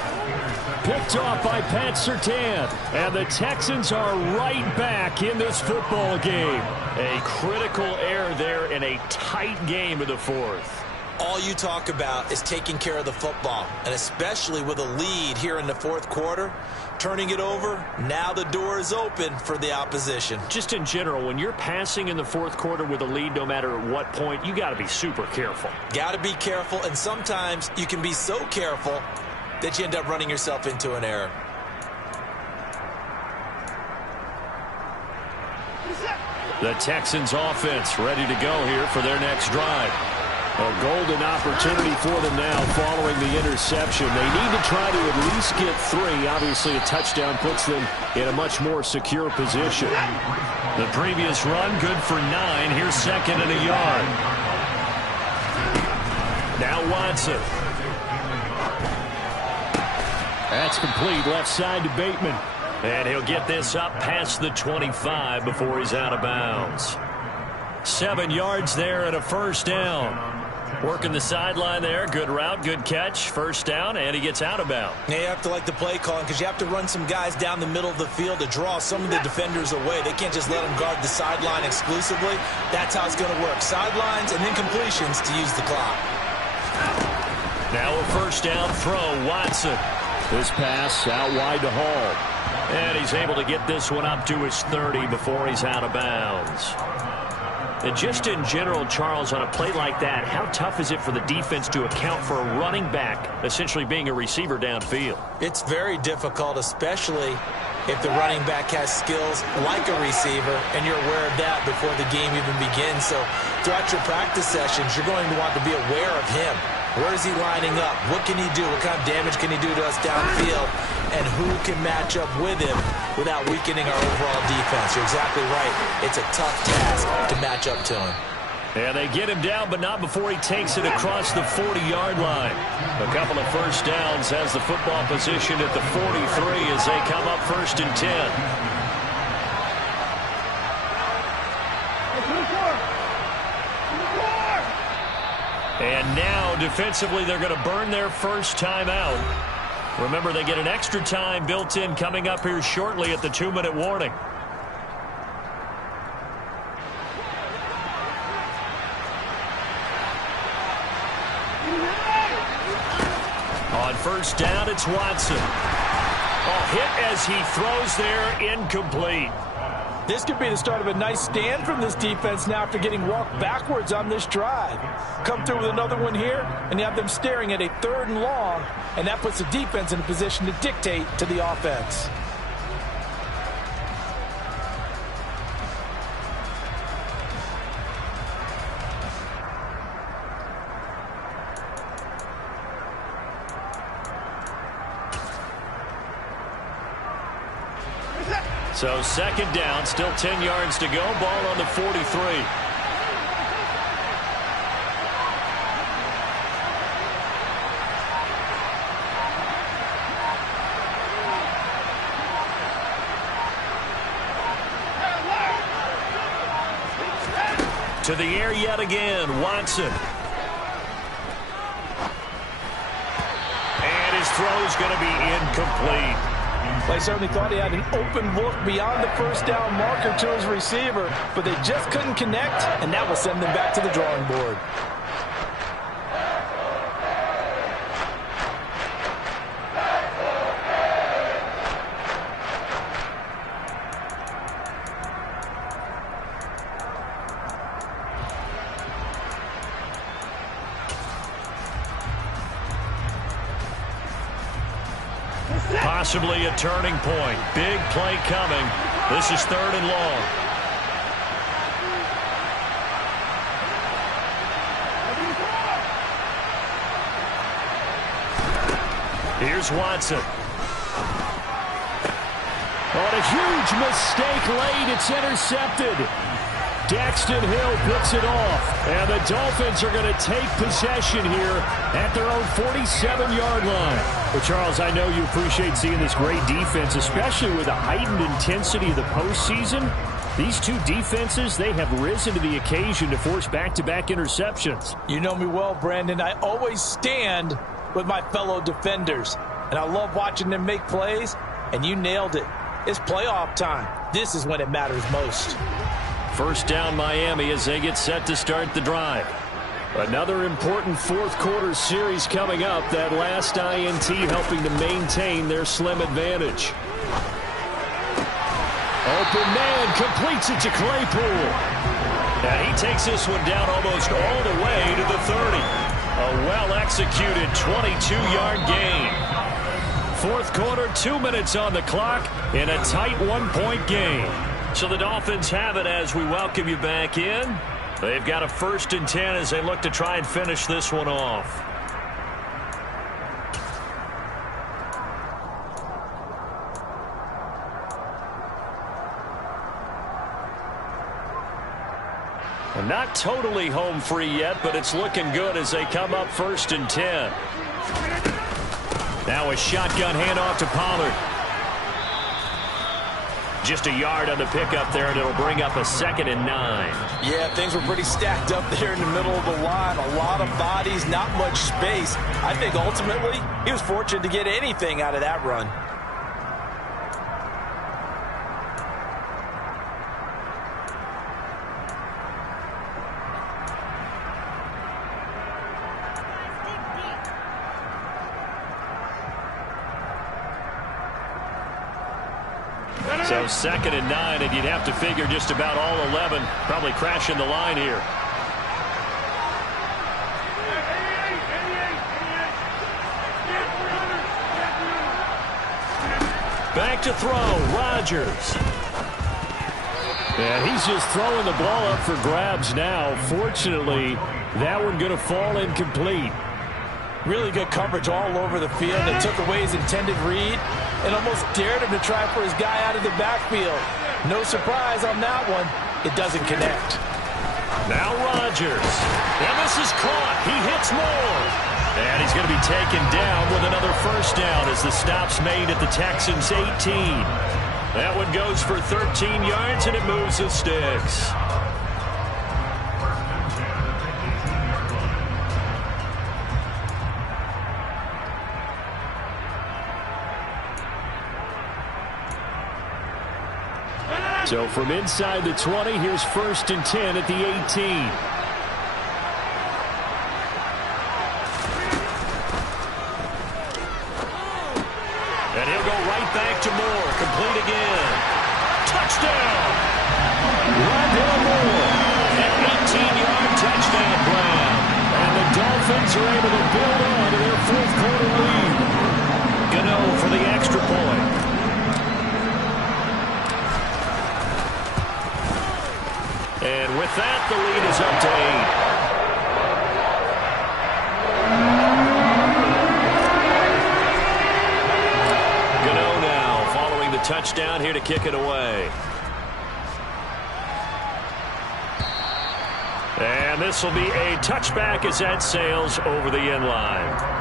Picked off by Pat Surtain. And the Texans are right back in this football game. A critical error there in a tight game of the fourth. All you talk about is taking care of the football, and especially with a lead here in the fourth quarter, turning it over, now the door is open for the opposition. Just in general, when you're passing in the fourth quarter with a lead, no matter at what point, you got to be super careful. Got to be careful, and sometimes you can be so careful that you end up running yourself into an error. The Texans offense ready to go here for their next drive. A golden opportunity for them now following the interception. They need to try to at least get 3. Obviously, a touchdown puts them in a much more secure position. The previous run, good for 9. Here's 2nd and a yard. Now Watson. That's complete left side to Bateman. And he'll get this up past the 25 before he's out of bounds. 7 yards there and a first down. Working the sideline there. Good route, good catch. First down, and he gets out of bounds. Yeah, you have to like the play calling because you have to run some guys down the middle of the field to draw some of the defenders away. They can't just let them guard the sideline exclusively. That's how it's going to work. Sidelines and then completions to use the clock. Now a first down throw. Watson. This pass out wide to Hall. And he's able to get this one up to his 30 before he's out of bounds. And just in general, Charles, on a play like that, how tough is it for the defense to account for a running back essentially being a receiver downfield? It's very difficult, especially if the running back has skills like a receiver, and you're aware of that before the game even begins. So throughout your practice sessions, you're going to want to be aware of him. Where is he lining up? What can he do? What kind of damage can he do to us downfield? And who can match up with him without weakening our overall defense? You're exactly right. It's a tough task to match up to him. And they get him down, but not before he takes it across the 40-yard line. A couple of first downs has the football position at the 43 as they come up 1st and 10. And now, defensively, they're going to burn their first time out. Remember, they get an extra time built in coming up here shortly at the 2-minute warning. On first down, it's Watson. Oh, hit as he throws there, incomplete. This could be the start of a nice stand from this defense now after getting walked backwards on this drive. Come through with another one here, and you have them staring at a 3rd and long, and that puts the defense in a position to dictate to the offense. So 2nd down, still 10 yards to go. Ball on the 43. To the air yet again, Watson. And his throw is going to be incomplete. They certainly thought he had an open look beyond the 1st down marker to his receiver, but they just couldn't connect, and that will send them back to the drawing board. Possibly a turning point. Big play coming. This is 3rd and long. Here's Watson. On a huge mistake late, it's intercepted. Daxton Hill picks it off, and the Dolphins are going to take possession here at their own 47-yard line. But, Charles, I know you appreciate seeing this great defense, especially with the heightened intensity of the postseason. These two defenses, they have risen to the occasion to force back-to-back interceptions. You know me well, Brandon. I always stand with my fellow defenders, and I love watching them make plays, and you nailed it. It's playoff time. This is when it matters most. 1st down Miami as they get set to start the drive. Another important 4th quarter series coming up. That last INT helping to maintain their slim advantage. Open man completes it to Claypool. And he takes this one down almost all the way to the 30. A well-executed 22-yard gain. 4th quarter, 2 minutes on the clock in a tight 1-point game. So the Dolphins have it as we welcome you back in. They've got a 1st and 10 as they look to try and finish this one off. And not totally home free yet, but it's looking good as they come up 1st and 10. Now a shotgun handoff to Pollard. Just a yard on the pickup there, and it'll bring up a 2nd and 9. Yeah, things were pretty stacked up there in the middle of the line. A lot of bodies, not much space. I think ultimately he was fortunate to get anything out of that run. So 2nd and 9, and you'd have to figure just about all 11 probably crashing the line here. Back to throw, Rodgers. And he's just throwing the ball up for grabs now. Fortunately, that one going to fall incomplete. Really good coverage all over the field. It took away his intended read and almost dared him to try for his guy out of the backfield. No surprise on that one. It doesn't connect. Now Rodgers. And this is caught. He hits more. And he's going to be taken down with another 1st down as the stop's made at the Texans' 18. That one goes for 13 yards, and it moves the sticks. So from inside the 20, here's 1st and 10 at the 18. And he'll go right back to Moore. Complete again. Touchdown! Moore. An 18-yard touchdown grab. And the Dolphins are able to build on to their fourth quarter lead. Gano for the extra point. And with that, the lead is up to 8. Touchdown here to kick it away. And this will be a touchback as that sails over the end line.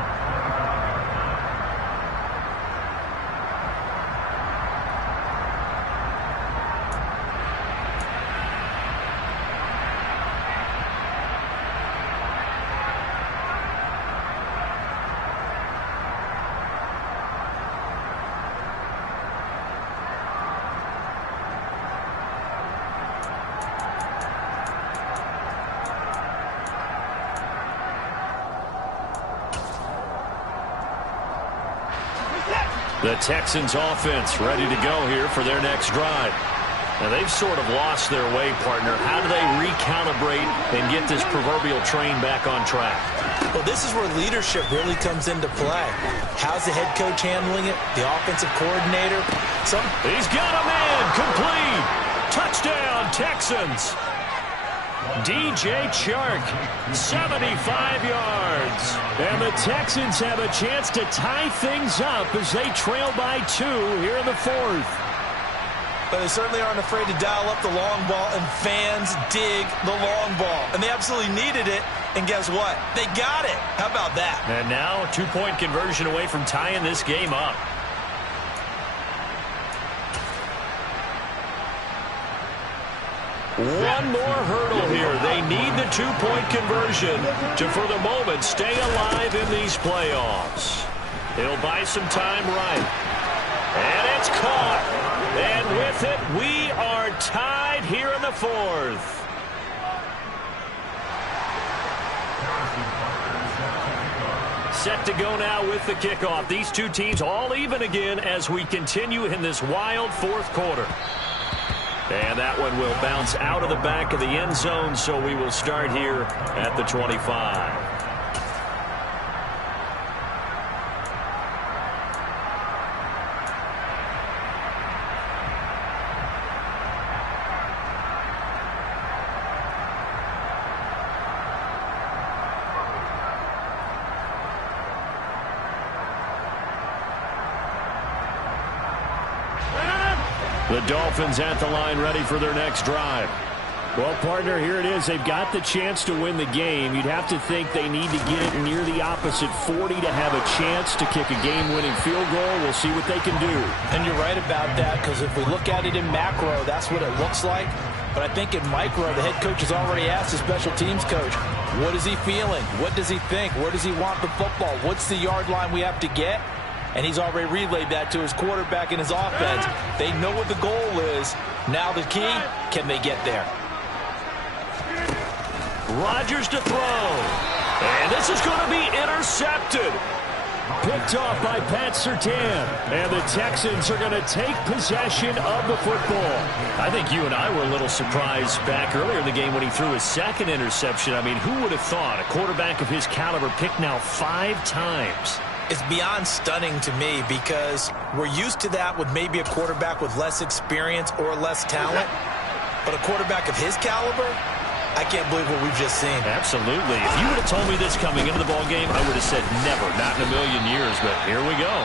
The Texans offense ready to go here for their next drive. Now they've sort of lost their way, partner. How do they recalibrate and get this proverbial train back on track? Well, this is where leadership really comes into play. How's the head coach handling it? The offensive coordinator? He's got a man complete. Touchdown, Texans. DJ Chark, 75 yards. And the Texans have a chance to tie things up as they trail by 2 here in the fourth. But they certainly aren't afraid to dial up the long ball, and fans dig the long ball. And they absolutely needed it, and guess what? They got it. How about that? And now a 2-point conversion away from tying this game up. One more hurdle here. They need the 2-point conversion to, for the moment, stay alive in these playoffs. He'll buy some time right. And it's caught. And with it, we are tied here in the fourth. Set to go now with the kickoff. These two teams all even again as we continue in this wild fourth quarter. And that one will bounce out of the back of the end zone, so we will start here at the 25. The Dolphins at the line ready for their next drive. Well, partner, here it is. They've got the chance to win the game. You'd have to think they need to get it near the opposite 40 to have a chance to kick a game-winning field goal. We'll see what they can do. And you're right about that, because if we look at it in macro, that's what it looks like. But I think in micro, the head coach has already asked the special teams coach, what is he feeling? What does he think? Where does he want the football? What's the yard line we have to get? And he's already relayed that to his quarterback and his offense. They know what the goal is. Now the key, can they get there? Rodgers to throw. And this is going to be intercepted. Picked off by Pat Surtain. And the Texans are going to take possession of the football. I think you and I were a little surprised back earlier in the game when he threw his second interception. I mean, who would have thought a quarterback of his caliber picked now 5 times? It's beyond stunning to me, because we're used to that with maybe a quarterback with less experience or less talent. But a quarterback of his caliber, I can't believe what we've just seen. Absolutely. If you would have told me this coming into the ballgame, I would have said never, not in a million years. But here we go.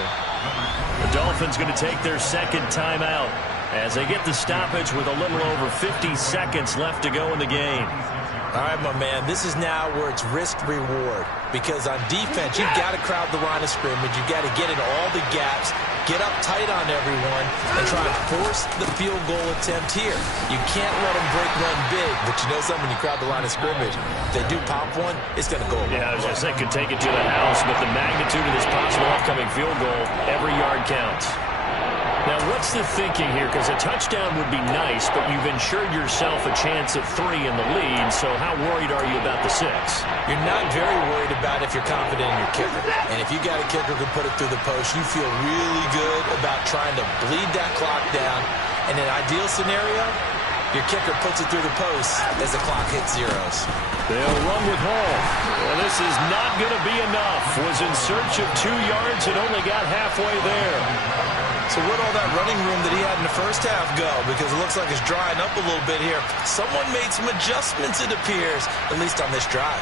The Dolphins going to take their second timeout as they get the stoppage with a little over 50 seconds left to go in the game. All right, my man, this is now where it's risk-reward, because on defense, you've got to crowd the line of scrimmage. You've got to get into all the gaps, get up tight on everyone, and try to force the field goal attempt here. You can't let them break one big, but you know something, when you crowd the line of scrimmage, if they do pop one, it's going to go away. Yeah, I was just saying, could take it to the house, but the magnitude of this possible upcoming field goal, every yard counts. Now, what's the thinking here? Because a touchdown would be nice, but you've ensured yourself a chance at 3 in the lead, so how worried are you about the 6? You're not very worried about if you're confident in your kicker. And if you got a kicker who can put it through the post, you feel really good about trying to bleed that clock down. In an ideal scenario, Your kicker puts it through the post as the clock hits zeros. They'll run with Hall. Well, this is not going to be enough. Was in search of 2 yards and only got halfway there. So where'd all that running room that he had in the first half go? Because it looks like it's drying up a little bit here. Someone made some adjustments, it appears, at least on this drive.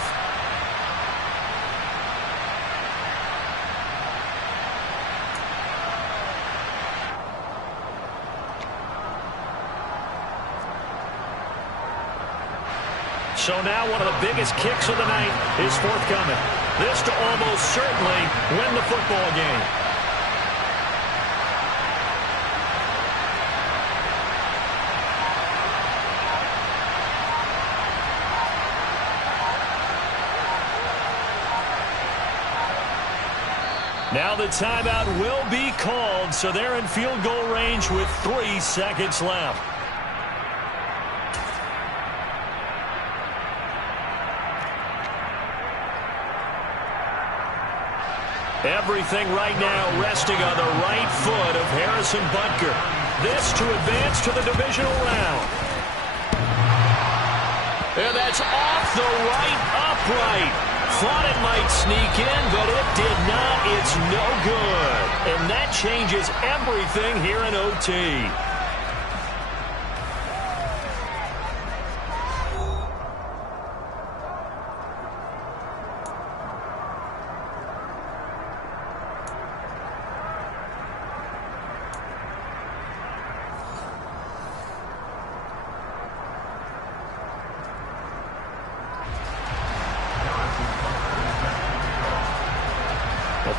So now one of the biggest kicks of the night is forthcoming. This to almost certainly win the football game. Now the timeout will be called, so they're in field goal range with 3 seconds left. Everything right now resting on the right foot of Harrison Butker. This to advance to the divisional round. And that's off the right upright. Thought it might sneak in, but it did not. It's no good. And that changes everything here in OT.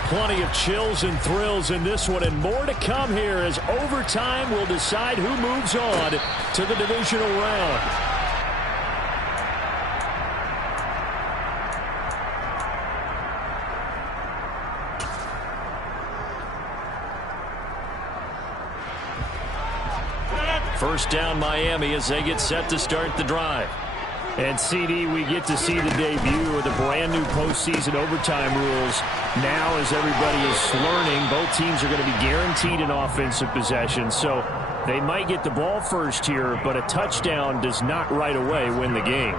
Plenty of chills and thrills in this one, and more to come here as overtime will decide who moves on to the divisional round. First down Miami as they get set to start the drive. And, CD, we get to see the debut of the brand-new postseason overtime rules. Now, as everybody is learning, both teams are going to be guaranteed an offensive possession. So they might get the ball first here, but a touchdown does not right away win the game.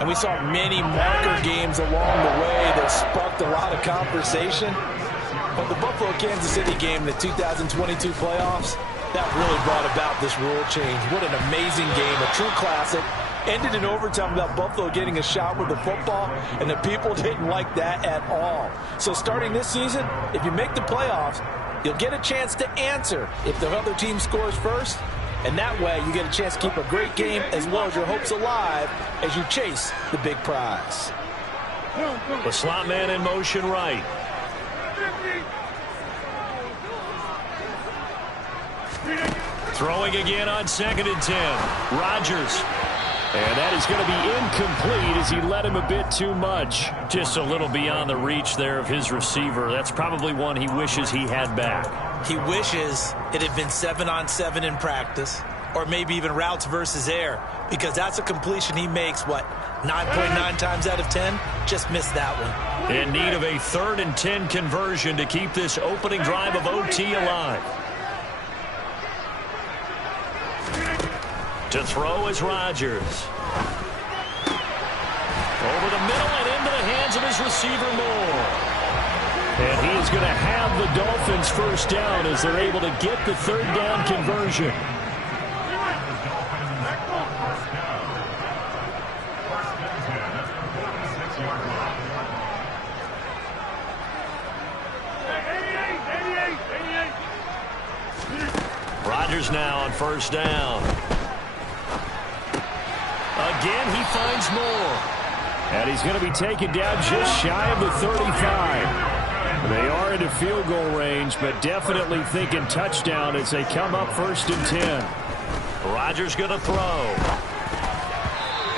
And we saw many marker games along the way that sparked a lot of conversation. But the Buffalo-Kansas City game, the 2022 playoffs, that really brought about this rule change. What an amazing game, a true classic. Ended in overtime without Buffalo getting a shot with the football, and the people didn't like that at all. So starting this season, if you make the playoffs, you'll get a chance to answer if the other team scores first, and that way you get a chance to keep a great game as well as your hopes alive as you chase the big prize. The slot man in motion right. Throwing again on 2nd and 10. Rodgers. And that is going to be incomplete as he led him a bit too much. Just a little beyond the reach there of his receiver. That's probably one he wishes he had back. He wishes it had been 7-on-7 in practice, or maybe even routes versus air, because that's a completion he makes, 9.9 times out of 10? Just missed that one. In need of a 3rd and 10 conversion to keep this opening drive of OT alive. To throw is Rodgers. Over the middle and into the hands of his receiver Moore. And he is going to have the Dolphins first down as they're able to get the 3rd down conversion. Rodgers now on 1st down. Again, he finds Moore. And he's going to be taken down just shy of the 35. They are into field goal range, but definitely thinking touchdown as they come up 1st and 10. Rodgers going to throw.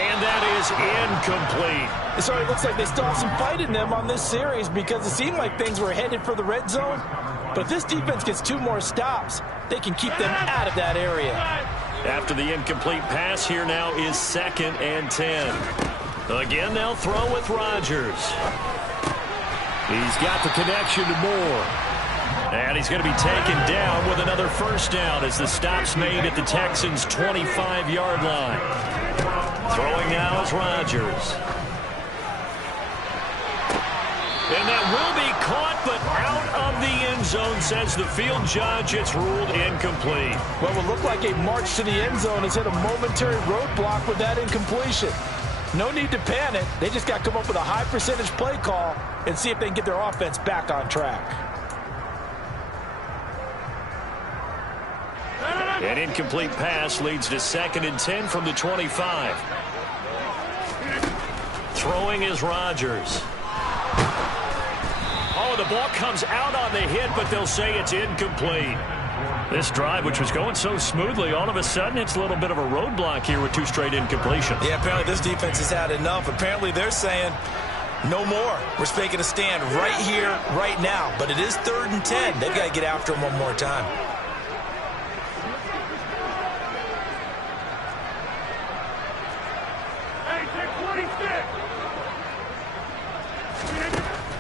And that is incomplete. So it looks like they still have some fight in them on this series because it seemed like things were headed for the red zone. But if this defense gets 2 more stops, they can keep them out of that area. After the incomplete pass, here now is 2nd and 10. Again, they'll throw with Rodgers. He's got the connection to Moore. And he's going to be taken down with another first down as the stop's made at the Texans' 25-yard line. Throwing now is Rodgers. And that will be caught, but out of the end zone, says the field judge. It's ruled incomplete. Well, it will look like a march to the end zone has hit a momentary roadblock with that incompletion. No need to panic. They just got to come up with a high percentage play call and see if they can get their offense back on track. An incomplete pass leads to 2nd and 10 from the 25. Throwing is Rodgers. Oh, the ball comes out on the hit, but they'll say it's incomplete. This drive, which was going so smoothly, all of a sudden it's a little bit of a roadblock here with 2 straight incompletions. Yeah, apparently this defense has had enough. Apparently they're saying no more. We're making a stand right here, right now. But it is 3rd and 10. They've got to get after him one more time.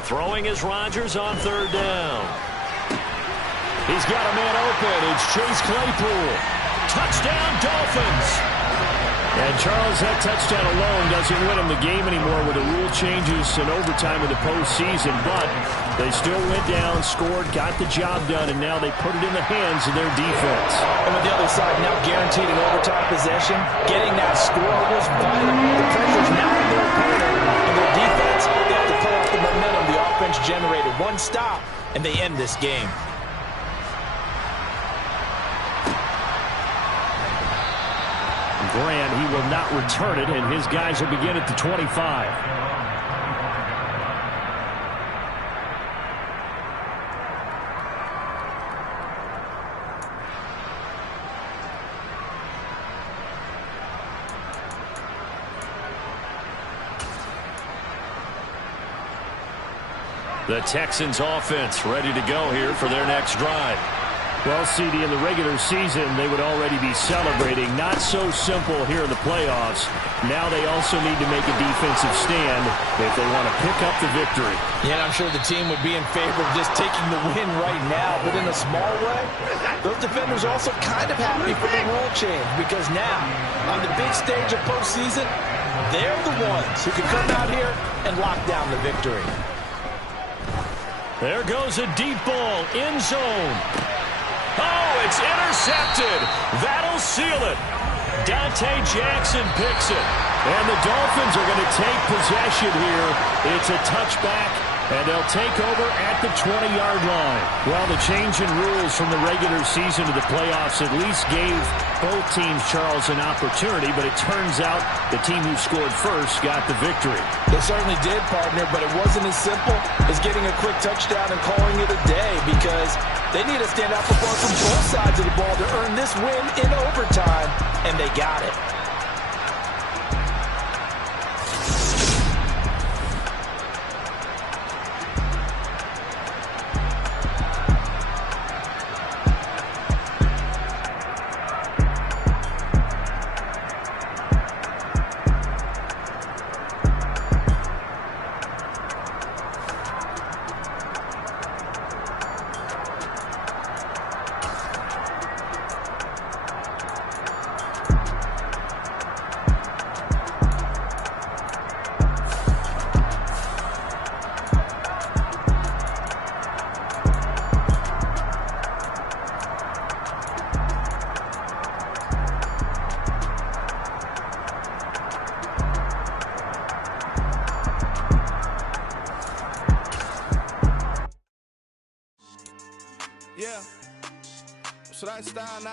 Throwing is Rodgers on 3rd down. He's got a man open. It's Chase Claypool. Touchdown, Dolphins. And Charles, that touchdown alone doesn't win him the game anymore with the rule changes and overtime in the postseason. But they still went down, scored, got the job done, and now they put it in the hands of their defense. And with the other side now guaranteed an overtime possession, getting that score was vital. The pressure's now on their opponent, and their defense, they have to play off the momentum the offense generated. One stop, and they end this game. Grant, he will not return it, and his guys will begin at the 25. The Texans offense ready to go here for their next drive. Well, CD, in the regular season, they would already be celebrating. Not so simple here in the playoffs. Now they also need to make a defensive stand if they want to pick up the victory. Yeah, and I'm sure the team would be in favor of just taking the win right now. But in a small way, those defenders also kind of happy for the rule change, because now, on the big stage of postseason, they're the ones who can come out here and lock down the victory. There goes a deep ball, end zone. Oh, it's intercepted. That'll seal it. Dante Jackson picks it. And the Dolphins are going to take possession here. It's a touchback, and they'll take over at the 20-yard line. Well, the change in rules from the regular season to the playoffs at least gave both teams, Charles, an opportunity, but it turns out the team who scored first got the victory. They certainly did, partner, but it wasn't as simple as getting a quick touchdown and calling it a day, because they need a standout performance from both sides of the ball to earn this win in overtime, and they got it. Yeah. Should I style now?